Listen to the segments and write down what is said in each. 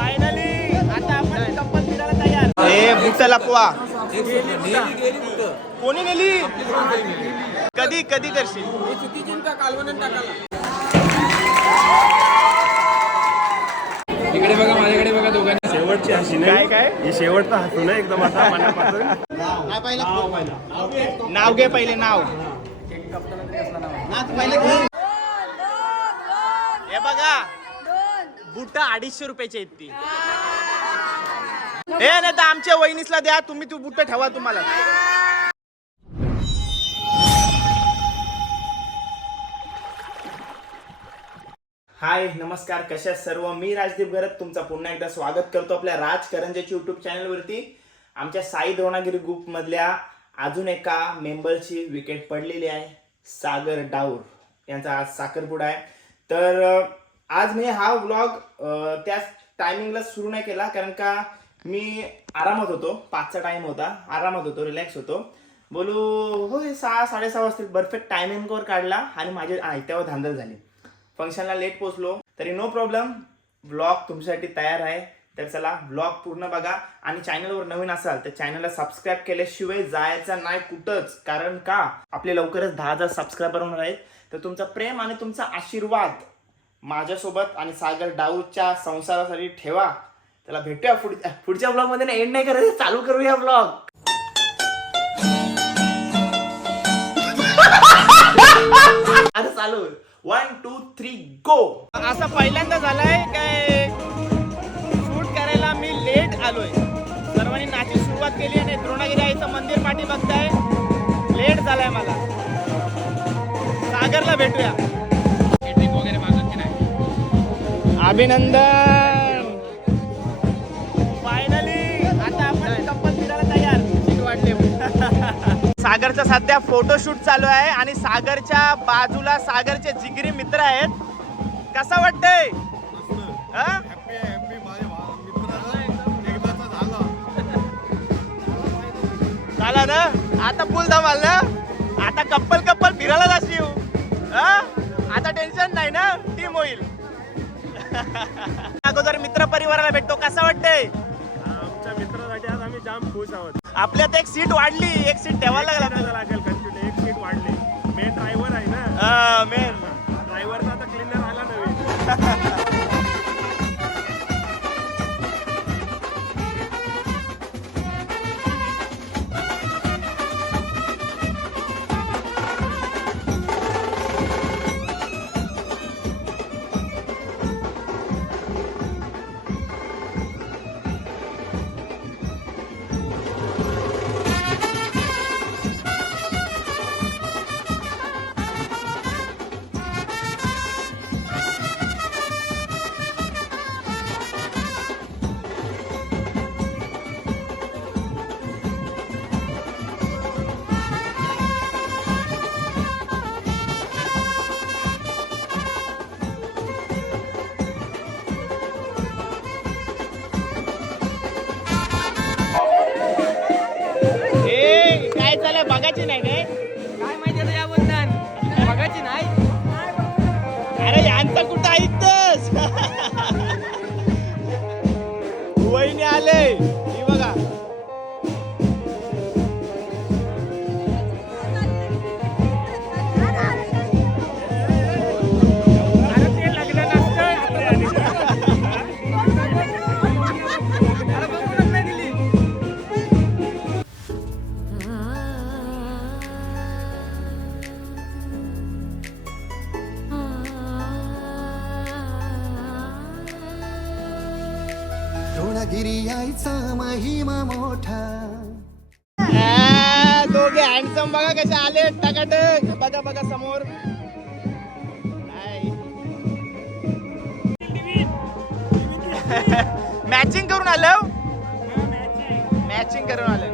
Finally आता आपण couple फिरायला तयार. ए बुट्ट लपवा. कोणी नेली? कधी कधी करशील? इकडे बघा माझ्याकडे बघा दोघांनी. शेवटची हसी काय काय? ही शेवटचा हसू नाही एकदम आता मनापासून. नाव घे पहिले नाव. हे बघा. बुट अडीचशे रुपयाची आहेत ती. हे नाही तर आमच्या वहिनीसला द्या तुम्ही तू बुट ठेवा तुम्हाला. हाय नमस्कार कशा सर्व? मी राजदीप गरत तुमचा पुन्हा एकदा स्वागत करतो आपल्या राज करंजाच्या युट्यूब चॅनलवरती आमच्या साई द्रोणागिरी ग्रुपमधल्या अजून एका मेंबरची विकेट पडलेली आहे सागर डाऊर. यांचा आज साखरपुडा आहे. तर आज मी हा व्लॉग त्याच टायमिंगला सुरू नाही केला कारण का मी आरामात होतो पाचचा टाइम होता आरामात होतो रिलॅक्स होतो. बोलू होय सहा साडेसहा वाजता परफेक्ट टायमिंगवर काढला आणि माझे आयत्यावर धांदल झाली. फंक्शनला लेट पोचलो तरी नो प्रॉब्लेम ब्लॉग तुमच्यासाठी तयार आहे. तर चला ब्लॉग पूर्ण बघा. आणि चॅनलवर नवीन असाल तर चॅनलला सबस्क्राईब केल्याशिवाय जायचं नाही कुठंच. कारण का आपले लवकरच दहा हजार सबस्क्रायबर होणार आहेत. तर तुमचा प्रेम आणि तुमचा आशीर्वाद माझ्यासोबत आणि सागर डाऊच्या संसारासाठी ठेवा. त्याला भेटूया पुढच्या पुढच्या ब्लॉगमध्ये ना एंड नाही करायचं चालू करूया ब्लॉग आता चालू वन टू थ्री गो असं पहिल्यांदा झालाय काय? शूट करायला मी लेट आलोय. सर्वांनी नाची सुरुवात केली आणि द्रोणागिरी आईचं मंदिर पाठी बघताय. लेट झालाय मला. सागरला भेटूया. वगैरे मागत की नाही. अभिनंदन! फायनली आता आपण कप्पल फिरायला तयार. सीट वाटले सागरचा सध्या फोटोशूट चालू आहे आणि सागरच्या बाजूला सागरचे जिगरी मित्र आहेत. कसा वाटतंय? हा? झाला. ना? आता फुल धमाल ना? आता कप्पल कप्पल फिरायला जाशील. हा? आता टेन्शन नाही ना? टीम होईल. अगोदर मित्र परिवाराला भेटतो. कसा वाटतंय? आमच्या मित्रासाठी आज आम्ही जाम खुश आहोत. आपल्यात एक सीट वाढली. एक सीट ठेवायला लागला लागेल कंटिन्यू एक सीट वाढली. मेन ड्रायव्हर आहे ना? मेन ड्रायव्हरचा आता क्लिनर आला नवीन. द्रोणगिरी आईचा महिमा मोठा. आ, दोघे हँडसम बघा कसे आले टकाटक. बघा बघा समोर. मॅचिंग करून आलं? मॅचिंग करून आलं.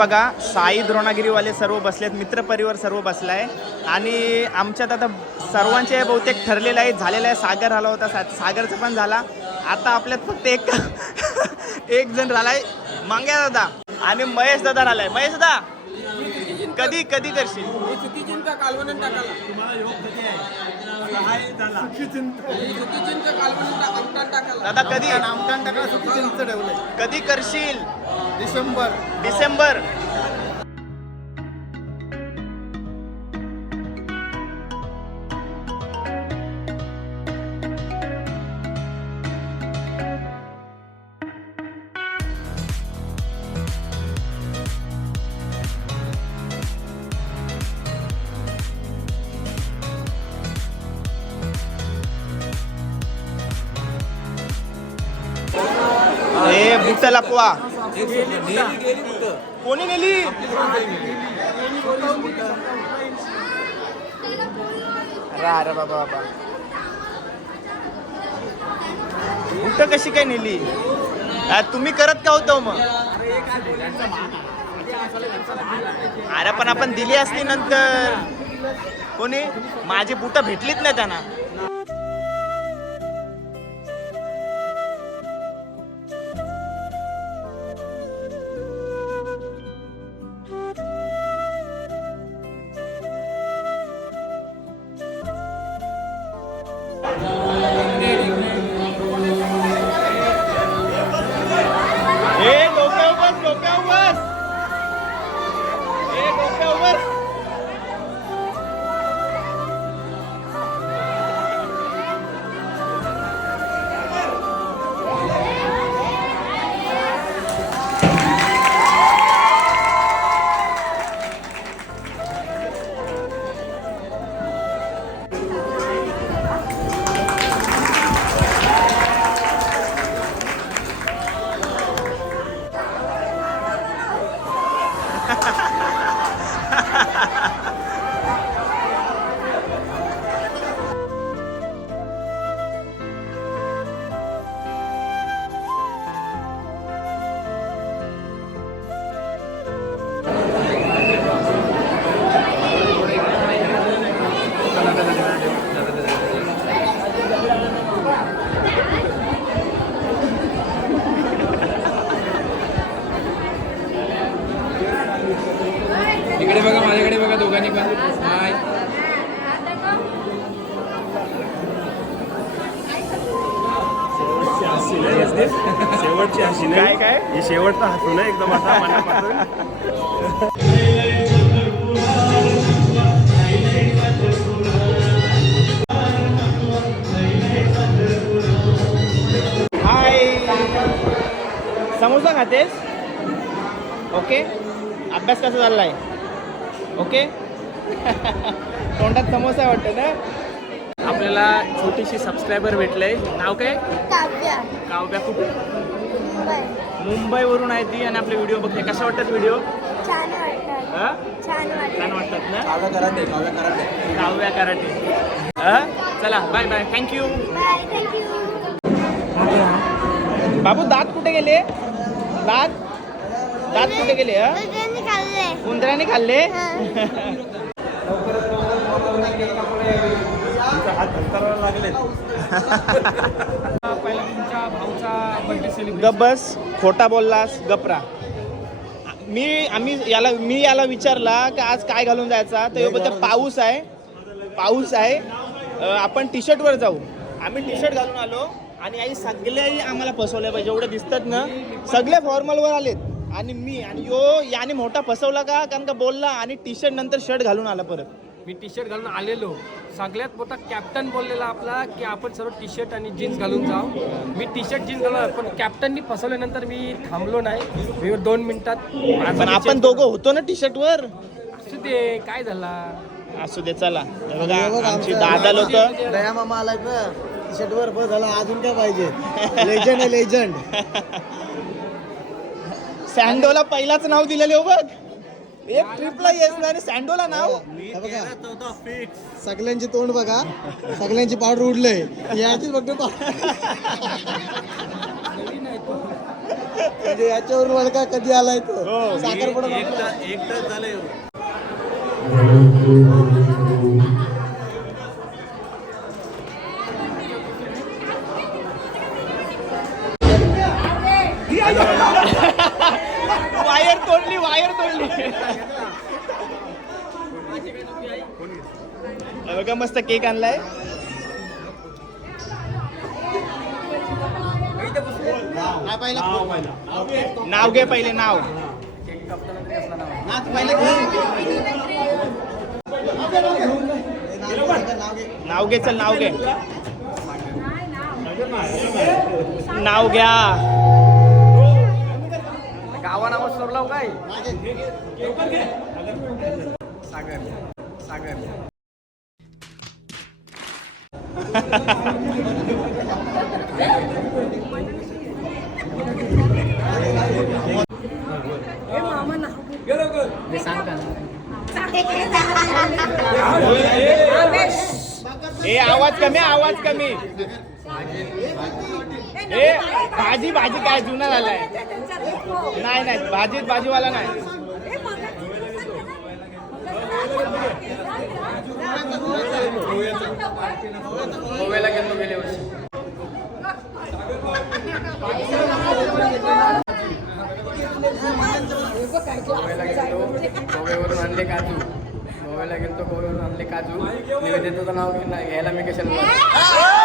बघा साई द्रोणागिरीवाले सर्व बसलेत मित्रपरिवार सर्व बसलाय. आणि आमच्यात आता सर्वांचे बहुतेक ठरलेलं आहे झालेलं आहे सागर आला होता सा सागरचा पण झाला. आता आपल्यात फक्त एक एक जण आहे मांग्या दादा आणि महेश दादा राहिलाय. महेश दादा कधी कधी करशील? दादा कधी? आमकान टाकला ठेवलंय. कधी करशील? डिसेंबर. डिसेंबर. ए बुट लपवा. कोणी नेली? अरे बाबा बाबा. बुट कशी काय नेली? तुम्ही करत का होतो मग? अरे पण आपण दिली असती नंतर. कोणी? माझी बुट भेटलीच नाही त्यांना. ही शेवटचा हसू ना एकदम आता मनापासून. हाय समोसा खातेस? ओके अभ्यास कसा चाललाय? ओके तोंडात समोसा वाटतं ना? आपल्याला छोटीशी सबस्क्रायबर भेटलंय. नाव काय? काव्या. काव्या कुठे? मुंबईवरून आहे ती आणि आपले व्हिडिओ बघते. कशा वाटतात व्हिडिओ छान वाटतात. हा? छान छान वाटतात ना? Kavya karate Kavya karate. Kavya karate. हा? चला bye bye thank you bye thank you बाबू दात कुठे गेले? दात? दात कुठे गेले हा? उंदराने खाल्ले. हात लागलेत. पहिला तुमच्या भाऊचा बर्थडे गप बस खोटा बोललास गपरा मी आम्ही याला मी याला विचारला की आज काय घालून जायचा? तर बोलतो पाऊस आहे. पाऊस आहे. अं, आपण टी शर्टवर जाऊ. आम्ही टी शर्ट घालून आलो आणि आई सगळेही आम्हाला फसवले पाहिजे एवढे दिसतात ना. सगळे फॉर्मलवर आलेत. आणि मी आणि यो याने मोठा फसवला का? कारण का बोलला आणि टी शर्ट नंतर शर्ट घालून आला परत. मी टी शर्ट घालून आलेलो. सगळ्यात मोठा कॅप्टन बोललेला आपला की आपण सर्व टी शर्ट आणि जीन्स घालून जाऊ. मी टी शर्ट जीन्स घालून पण कॅप्टननी फसवल्यानंतर मी थांबलो नाही. मी दोन मिनिटात पण आपण दोघं होतो ना टी शर्टवर असू दे काय झाला? असू दे चला. हे बघा आमची दादा लोक. दया मामा आलाय ना. टी शर्ट वर बस झाला. अजून काय पाहिजे? लेजंड आहे लेजंड सँडोला पहिलाच नाव दिलेले हो बघ. एक ट्रिपला येत नाही आणि सँडोला नाव. बघा. सगळ्यांची तोंड बघा. सगळ्यांची पावडर उडलंय. याचीच फक्त पावडर म्हणजे याच्यावरून वळका कधी आलाय तो? हो. साखरपुडा वायर हे बघा मस्त केक आणलाय. नाव घे पहिले नाव. नाव घे. चल नाव घे. नाव घ्या. गावा नाव सोडलाव काय? सागर. सागर. ए, आवाज़ कमी आवाज़ कमी. ए, भाजी भाजी काय जुना झालाय? नाही नाही, भाजीत भाजीवाला नाही. गोव्याला गेलो गेल्या वर्षी गोव्याला गेलो गोव्यावरून आणले काजू. गोव्याला गेलो गोव्यावरून आणले काजू निवेदिताचं नाव घ्यायला मी कशाला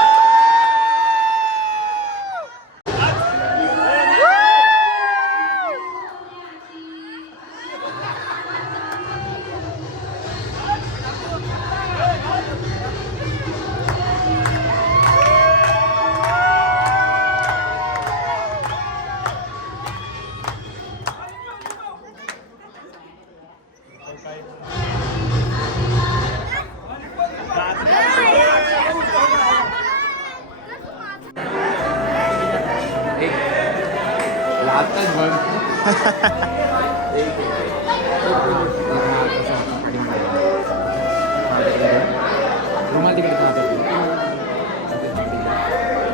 रुमाल तिकडे पण आता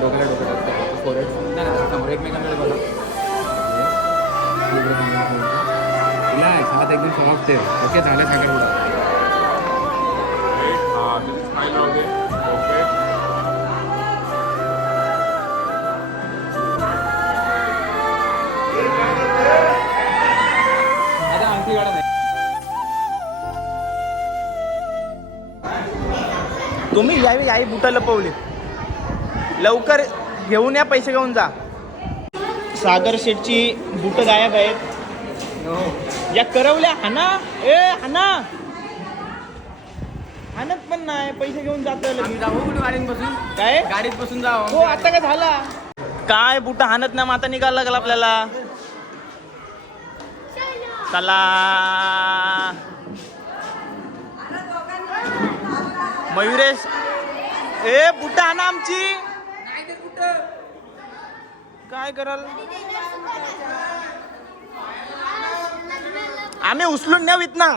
डोक्याला डोकं टाकतो फोरेड नाही नाही, समोर एकमेकांकडे बघा रिलॅक्स हात एकदम सॉफ्ट आहे ओके झालं साखर पुढं तुम्ही यावी आई बुटा लपवली लवकर घेऊन या पैसे घेऊन जा. सागर शेठची बुट गायब आहेत. या करवल्या हाना. ए हाना. हानत पण नाही पैसे घेऊन जात गाडीत बसून? काय? गाडीत बसून जाऊ. हो आता काय झाला? काय बुट हाणत नाही मग आता निघायला लागला आपल्याला. चला. मयुरेश. ए बुट आणा आमची. काय कराल? आम्ही उचलून नेऊ ना.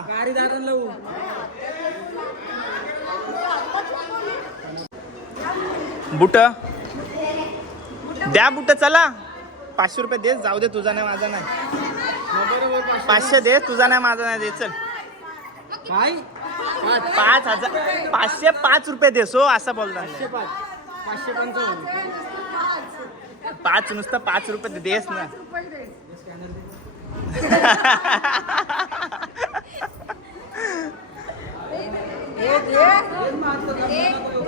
बुट. द्या बुट चला. पाचशे रुपये दे जाऊ दे तुझा नाही माझा नाही. पाचशे दे तुझा नाही माझा नाही दे चल. काय? पाच हजार पाचशे पाच रुपये दे सो असं बोलता पाचशे पंचावन्न पाच नुसतं पाच रुपये दे, देस ना.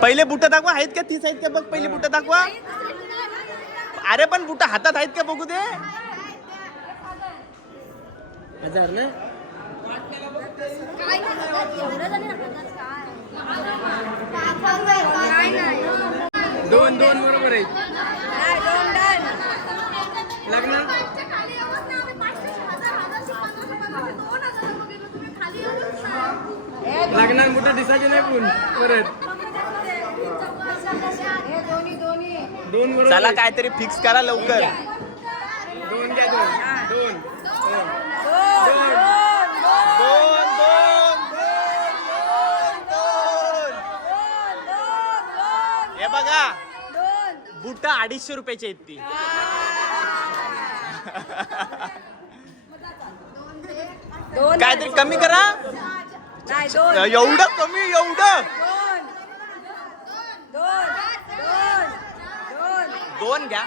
पहिले बुट दाखवा आहेत का तीच आहेत का बघ पहिले बुट दाखवा. अरे पण बुट हातात आहेत का बघू दे. हजार ना? दोन दोन बरोबर आहेत. लग्न? लग्नात मोठा दिसायचे नाही पण परत. दोन चला. काहीतरी फिक्स करा लवकर. दोन द्या दोन. दोन. दोन दोन दोन दोन हे बघा बुट अडीचशे रुपयाची आहेत ती. काहीतरी कमी करा. एवढं कमी एवढं. दोन घ्या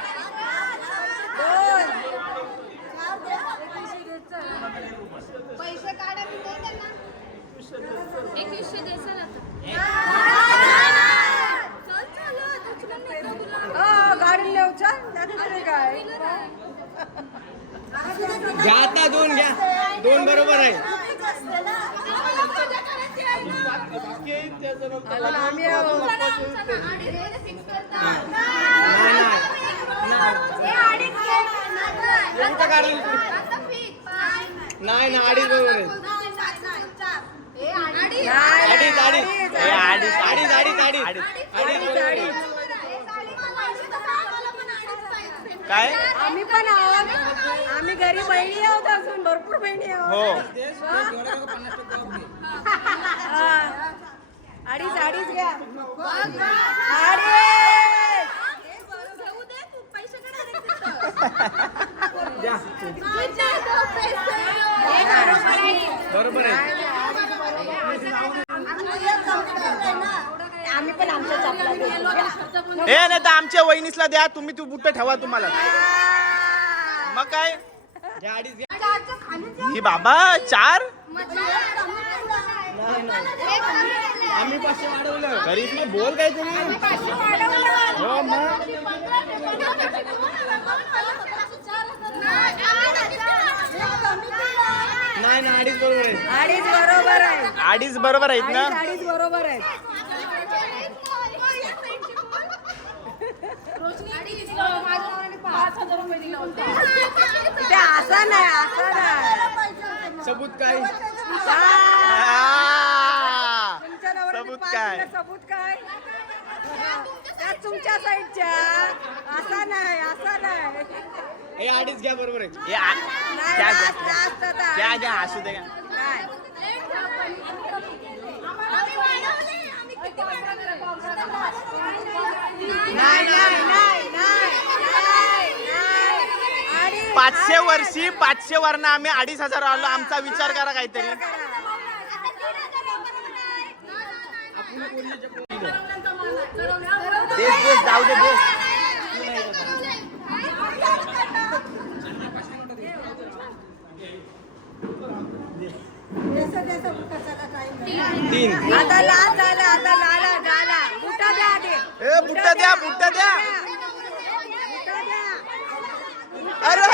पैसे काढा मी देते त्यांना. एकवीसशे द्यायचं चल चालू दुसरं नाही का तुला? गाडी नेऊच्या त्यात तरी काय घ्या आता दोन घ्या. दोन बरोबर आहे. नाही ना अडीच बरोबर आहे. अडीच अडीच अडीच. अडीच अडीच अडीच अडीच बरोबर आहे. काय? आम्ही पण आहोत. आम्ही घरी बहिणी आहोत अजून भरपूर बहिणी आहोत. हो. हा. अडीच अडीच घ्या. अडीच. बरोबर आहे. ए नाही तर आमच्या वहिनीसला द्या तुम्ही तू बुट्ट ठेवा तुम्हाला. मग काय? ही बाबा चार? आम्ही पाचशे वाढवलं बोल काय तुम्ही हो नाही ना अडीच बरोबर आहे अडीच बरोबर आहे अडीच बरोबर आहेत ना? अडीच बरोबर आहे ते असं नाही असं नाही. सबूत काय? हा. सबूत काय? सबूत काय? त्या तुमच्या साईडच्या. असा नाही असा नाही. हे अडीच घ्या बरोबर आहे. हे आ- नाही, घ्या तर घ्या. आणि पाचशे वर्षी पाचशे वरनं आम्ही अडीच हजार आलो. आमचा विचार करा काहीतरी. देश देश जाऊ दे देश. तीन. आता लाल झाला आता लाला झाला बुटा द्या आधी. ए बुट्टा द्या बुट्टा द्या. अरे!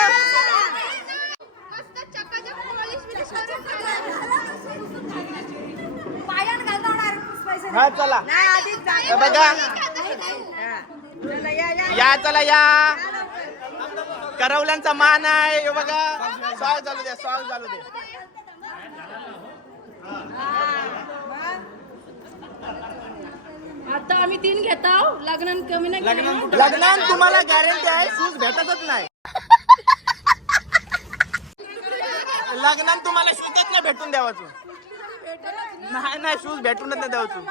हा चला. नाही आधीच जा. बघा. हा. चला या या या चला या. करवल्यांचा मान आहे हे बघा. सॉल चालू द्या सॉल चालू दे. आता आम्ही तीन घेत आहोत लग्न कमी नाही केलं. लग्नात तुम्हाला गॅरंटी आहे शूज भेटतच नाही. लग्नात तुम्हाला शूजच नाही भेटून द्यावाचून नाही नाही शूज भेटूनच नाही द्यावाचून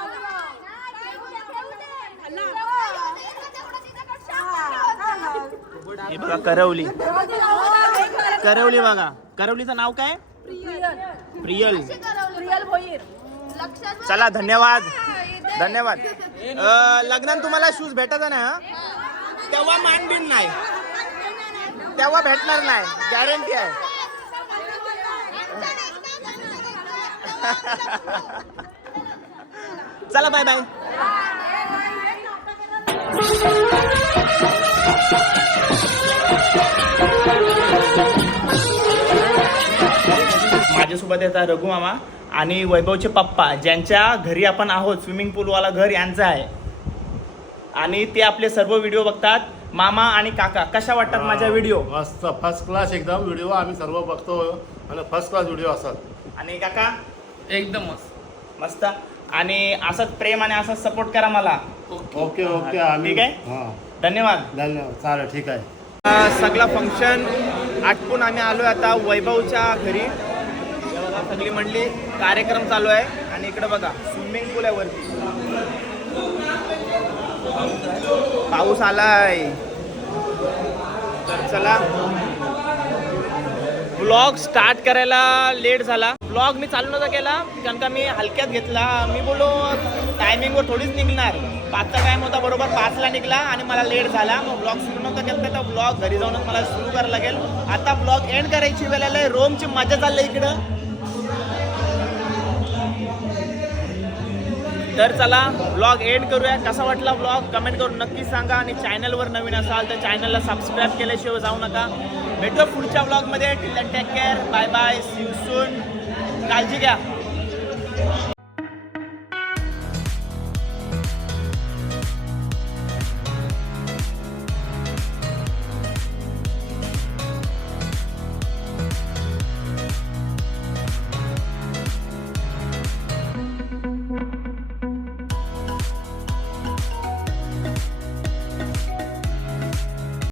हे बघा करवली. करवली बघा. करवलीचं नाव काय? प्रियल. चला धन्यवाद. धन्यवाद. लग्नात तुम्हाला शूज भेटत ना तेव्हा मान बिन नाही. तेव्हा भेटणार नाही. गॅरंटी आहे. चला बाय बाय माझ्यासोबत येतात रघु मामा आणि वैभवचे पप्पा ज्यांच्या घरी आपण आहोत स्विमिंग पूलवाला घर यांचं आहे. आणि ते आपले सर्व व्हिडिओ बघतात. मामा आणि काका कशा वाटतात माझ्या व्हिडिओ? मस्त फर्स्ट क्लास एकदम व्हिडिओ आम्ही सर्व बघतो आणि फर्स्ट क्लास व्हिडिओ असतात. आणि काका? एकदम मस्त. मस्त. आणि असंच प्रेम आणि असंच सपोर्ट करा मला. ओके. ओके आम्ही ठीक आहे? धन्यवाद. धन्यवाद. चालेल ठीक आहे. सगळा फंक्शन आटपून आम्ही आलो आता वैभवच्या घरी. बघा, सगळी मंडळी कार्यक्रम चालू आहे आणि इकडे बघा स्विमिंग पूल आहे वरती. पाऊस आलाय. तर चला. ब्लॉग स्टार्ट करायला लेट झाला. ब्लॉग मी चालू नव्हता केला कारण का मी हलक्यात घेतला. मी बोलो टायमिंगवर थोडीच निघणार. पाचचा टाइम होता बरोबर पाचला निघला आणि मला लेट झाला. मग ब्लॉग सुरू नव्हता केलं तर ब्लॉग घरी जाऊनच मला सुरू करायला लागेल. आता ब्लॉग एंड करायची वेळ आलं रोमची मजा चालली इकडं. तर चला ब्लॉग एंड करूया. कसा वाटला ब्लॉग कमेंट करून नक्की सांगा. आणि चॅनलवर नवीन असाल तर चॅनलला सबस्क्राईब केल्याशिवाय जाऊ नका. भेटू पुढच्या ब्लॉगमध्ये till take care bye bye see soon काळजी घ्या.